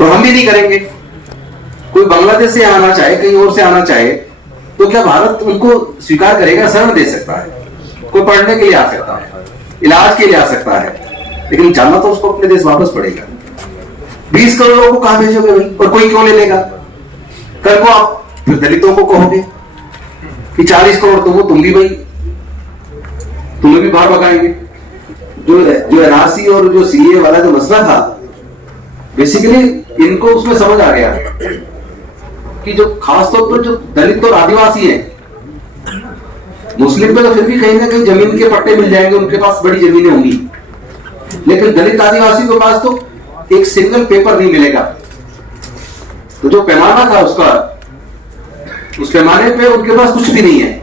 तो हम भी नहीं करेंगे। कोई बांग्लादेश से आना चाहे, कहीं और से आना चाहे, तो क्या भारत उनको स्वीकार करेगा? शरण दे सकता है, कोई पढ़ने के लिए आ सकता है, इलाज के लिए आ सकता है, लेकिन जाना तो उसको अपने देश वापस पड़ेगा। 20 करोड़ लोगों को कहां भेजोगे भाई? और कोई क्यों ले लेगा? कल को आप फिर दलितों को कहोगे कि 40 करोड़ तुम हो, तुम भी भाई, तुम्हें भी बाहर भगाएंगे। जो एनआरसी और जो सीए वाला जो मसला था, बेसिकली इनको उसमें समझ आ गया कि जो खासतौर पर जो दलित और आदिवासी है, मुस्लिम पे तो फिर भी कहीं ना कहीं जमीन के पट्टे मिल जाएंगे, उनके पास बड़ी जमीनें होंगी, लेकिन दलित आदिवासी के पास तो एक सिंगल पेपर नहीं मिलेगा। तो जो पैमाना था उसका, उस पैमाने पे उनके पास कुछ भी नहीं है।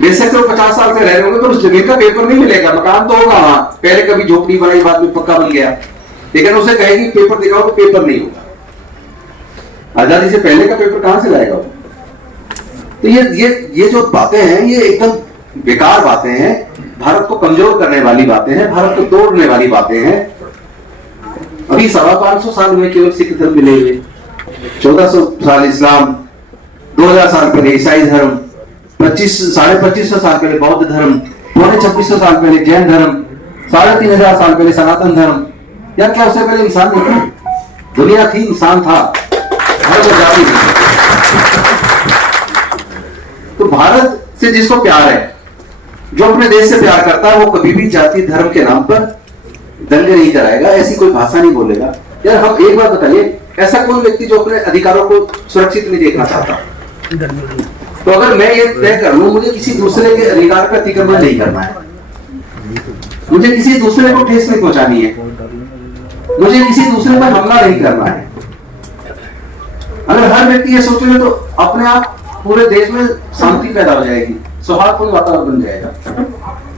बेशक तो 50 साल से रह रहे होंगे, तो उस जमीन का पेपर नहीं मिलेगा। मकान तो होगा वहां, पहले कभी झोपड़ी बनाई, बाद में पक्का बन गया, लेकिन उसे कहेगी पेपर दिखाओ, तो पेपर नहीं होगा। आजादी से पहले का पेपर कहां से लाएगा? तो ये जो बातें हैं, ये एकदम बेकार बातें हैं, भारत को कमजोर करने वाली बातें हैं, भारत को तोड़ने वाली बातें हैं। अभी 550 साल में केवल सिख धर्म मिले हुए, 1400 साल इस्लाम, 2000 साल पहले ईसाई धर्म, 2500 साल पहले बौद्ध धर्म, 2600 साल पहले जैन धर्म, 3500 साल पहले सनातन धर्म। यार क्या उससे पहले इंसान नहीं था? दुनिया थी, इंसान था, धर्म जाति नहीं। तो भारत से जिसको प्यार है, जो अपने देश से प्यार करता है, वो कभी भी जाति धर्म के नाम पर दंगे नहीं कराएगा, ऐसी कोई भाषा नहीं बोलेगा। यार हम एक बात बताइए, ऐसा कौन व्यक्ति जो अपने अधिकारों को सुरक्षित नहीं देखना चाहता? तो अगर मैं ये तय कर लूं मुझे किसी दूसरे के अधिकार का अतिक्रमण नहीं करना है, मुझे किसी दूसरे को ठेस नहीं पहुंचानी है, मुझे किसी दूसरे पर हमला नहीं करना है, अगर हर व्यक्ति ये सोचेगा तो अपने आप पूरे देश में शांति पैदा हो जाएगी, सौहार्दपूर्ण वातावरण बन जाएगा।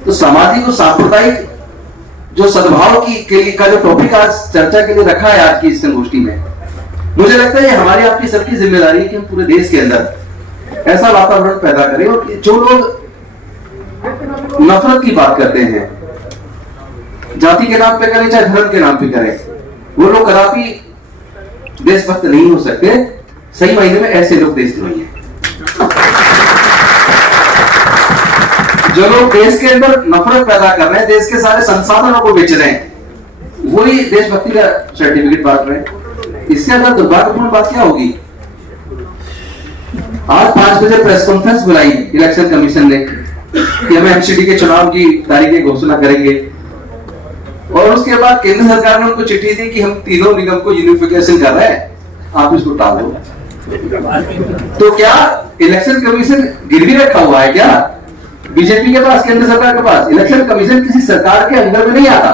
तो सामाजिक और सांप्रदायिक जो सद्भाव का जो टॉपिक आज चर्चा के लिए रखा है आज की इस संगोष्ठी में, मुझे लगता है हमारी आपकी सबकी जिम्मेदारी है कि हम पूरे देश के अंदर ऐसा वातावरण पैदा करें। और जो लोग नफरत की बात करते हैं, जाति के नाम पे करें चाहे धर्म के नाम पे करें, वो लोग कदापि देशभक्त नहीं हो सकते। सही मायने में ऐसे लोग देशद्रोही हैं। जो लोग देश के अंदर नफरत पैदा कर रहे हैं, देश के सारे संसाधनों को बेच रहे हैं, वही देशभक्ति का सर्टिफिकेट बांट रहे हैं। इससे ज्यादा दुर्भाग्यपूर्ण बात क्या होगी? आज 5 बजे प्रेस कॉन्फ्रेंस बुलाई इलेक्शन कमीशन ने कि हमें एमसीडी के चुनाव की तारीखें घोषणा करेंगे, और उसके बाद केंद्र सरकार ने उनको चिट्ठी दी कि हम तीनों निगम को यूनिफिकेशन कर रहे हैं, आप इसको टाल दो। तो क्या इलेक्शन कमीशन गिरवी रखा हुआ है क्या बीजेपी के पास, केंद्र सरकार के पास? इलेक्शन कमीशन किसी सरकार के अंदर में नहीं आता,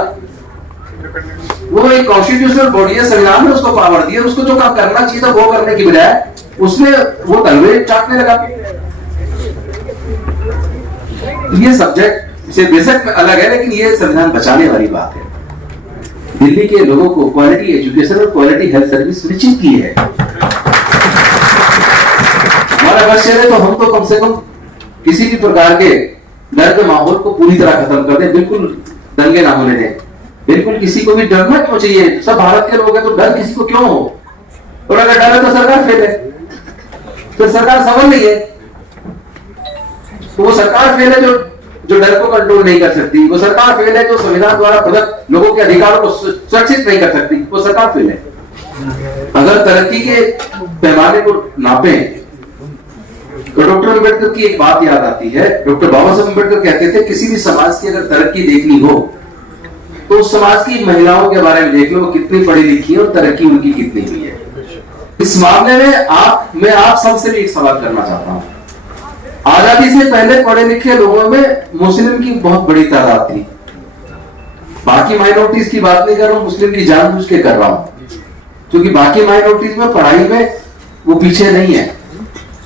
वो एक कॉन्स्टिट्यूशनल बॉडी है, संविधान ने उसको पावर दी है, उसको जो काम करना चाहिए था वो करने की बजाय उसने वो तलवे चाटने लगा। ये सब्जेक्ट से बेशक अलग है, लेकिन ये संविधान बचाने वाली बात है। दिल्ली के लोगों को क्वालिटी एजुकेशन और क्वालिटी हेल्थ सर्विस सुनिश्चित की है। हमारा लक्ष्य है तो हम तो कम से कम किसी भी प्रकार के डर के माहौल को पूरी तरह खत्म कर दें, बिल्कुल दंगे ना होने दें, बिल्कुल किसी को भी डरना क्यों चाहिए? सब भारत के लोग हैं तो डर किसी को क्यों हो? और अगर डर है तो सरकार फेल है, तो सरकार सफल नहीं है। तो वो सरकार फेल है जो डर को कंट्रोल नहीं कर सकती, वो सरकार फेल है जो संविधान द्वारा प्रदत्त लोगों के अधिकारों को सुरक्षित नहीं कर सकती, वो सरकार फेल है। अगर तरक्की के पैमाने को नापें तो डॉक्टर अम्बेडकर की एक बात याद आती है। डॉक्टर बाबा साहब अम्बेडकर कहते थे किसी भी समाज की अगर तरक्की देखनी हो तो उस समाज की महिलाओं के बारे में देख लो, वो कितनी पढ़ी लिखी है और तरक्की उनकी कितनी हुई है। इस मामले में मैं आप सबसे भी एक सवाल करना चाहता हूं। आजादी से पहले पढ़े लिखे लोगों में मुस्लिम की बहुत बड़ी तादाद थी, बाकी माइनॉरिटीज की बात नहीं कर रहा हूं, मुस्लिम की जानबूझ के कर रहा हूं, क्योंकि बाकी माइनॉरिटीज में पढ़ाई में वो पीछे नहीं है।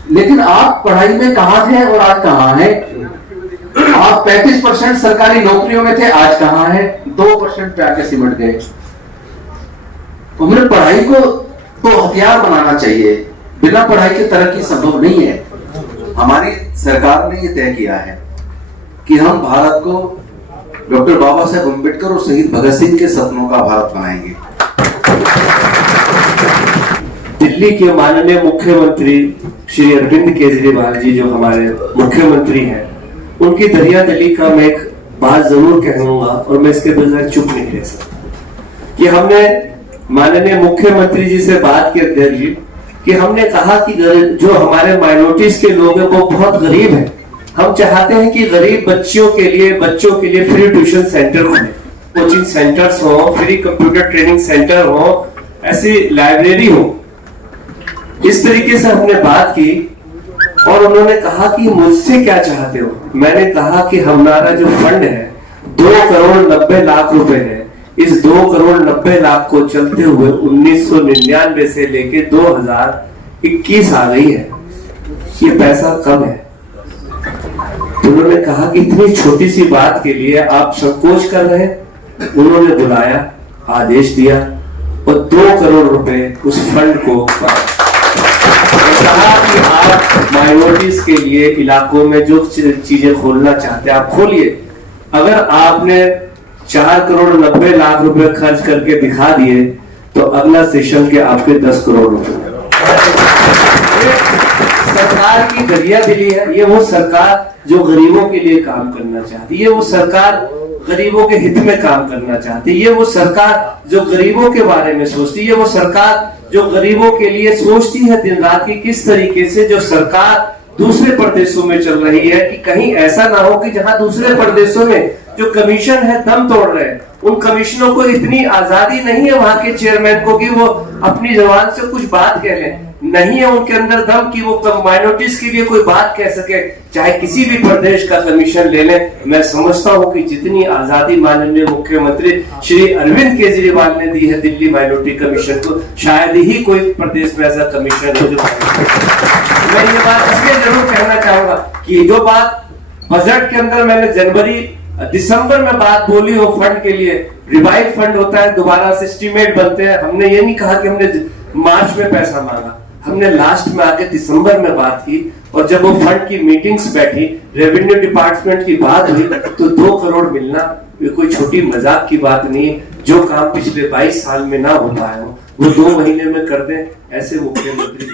लेकिन आप पढ़ाई में कहां थे और आज कहां हैं? आप 35% सरकारी नौकरियों में थे, आज कहां है? 2% पे आके सिमट गए। तो हमें पढ़ाई को तो हथियार बनाना चाहिए, बिना पढ़ाई के तरक्की संभव नहीं है। हमारी सरकार ने यह तय किया है कि हम भारत को डॉक्टर बाबा साहेब अम्बेडकर और शहीद भगत सिंह के सपनों का भारत बनाएंगे। दिल्ली के माननीय मुख्यमंत्री श्री अरविंद केजरीवाल जी जो हमारे मुख्यमंत्री हैं, उनकी दरिया दिली का मैं एक बात जरूर कहूंगा और मैं इसके बजाय चुप नहीं रह सकता कि हमने माननीय मुख्यमंत्री जी से बात की अध्यक्ष जी कि हमने कहा कि जो हमारे माइनॉरिटीज के लोग हैं वो बहुत गरीब हैं, हम चाहते हैं कि गरीब बच्चों के लिए फ्री ट्यूशन सेंटर खोले, कोचिंग सेंटर्स हो, फ्री कंप्यूटर ट्रेनिंग सेंटर हो, ऐसी लाइब्रेरी हो। इस तरीके से हमने बात की और उन्होंने कहा कि मुझसे क्या चाहते हो। मैंने कहा कि हमारा जो फंड है 2,90,00,000 रुपए है, इस 2,90,00,000 को चलते हुए 1999 से लेके 2021 आ गई है, ये पैसा कम है। तो उन्होंने कहा कि इतनी छोटी सी बात के लिए आप संकोच कर रहे हैं। उन्होंने बुलाया, आदेश दिया और 2 करोड़ रुपए उस फंड को कहा कि आप माइनॉरिटीज के लिए इलाकों में जो चीजें खोलना चाहते हैं आप खोलिए। अगर आपने 4,90,00,000 रुपए खर्च करके दिखा दिए तो अगला सेशन के आपके 10 करोड़ रुपए। सरकार की दरिया दिली है, ये वो सरकार जो गरीबों के लिए काम करना चाहती है, ये वो सरकार गरीबों के हित में काम करना चाहती है, ये वो सरकार जो गरीबों के बारे में सोचती है, वो सरकार जो गरीबों के लिए सोचती है दिन रात की किस तरीके से जो सरकार दूसरे प्रदेशों में चल रही है कि कहीं ऐसा ना हो कि जहां दूसरे प्रदेशों में जो कमीशन है दम तोड़ रहे हैं, उन कमिश्नरों को इतनी आजादी नहीं है वहां के चेयरमैन को कि वो अपनी जबान से कुछ बात कह लें, नहीं है उनके अंदर दम कि वो माइनॉरिटीज के लिए कोई बात कह सके, चाहे किसी भी प्रदेश का कमीशन ले लें। मैं समझता हूं कि जितनी आजादी माननीय मुख्यमंत्री श्री अरविंद केजरीवाल ने दी है दिल्ली माइनॉरिटी कमीशन को, शायद ही कोई प्रदेश में ऐसा कमीशन हो जो मैं ये बात इसलिए जरूर कहना चाहूंगा कि जो बात बजट के अंदर मैंने दिसंबर में बात बोली हो फंड के लिए, रिवाइव फंड होता है, दोबारा से एस्टीमेट बनते हैं। हमने ये नहीं कहा कि हमने मार्च में पैसा मांगा, हमने लास्ट में आके दिसंबर में बात की और जब वो फंड की मीटिंग्स बैठी, रेवेन्यू डिपार्टमेंट की बात हुई तो 2 करोड़ मिलना ये कोई छोटी मजाक की बात नहीं। जो काम पिछले 22 साल में ना हो पाया हो वो 2 महीने में कर दें, ऐसे मुख्यमंत्री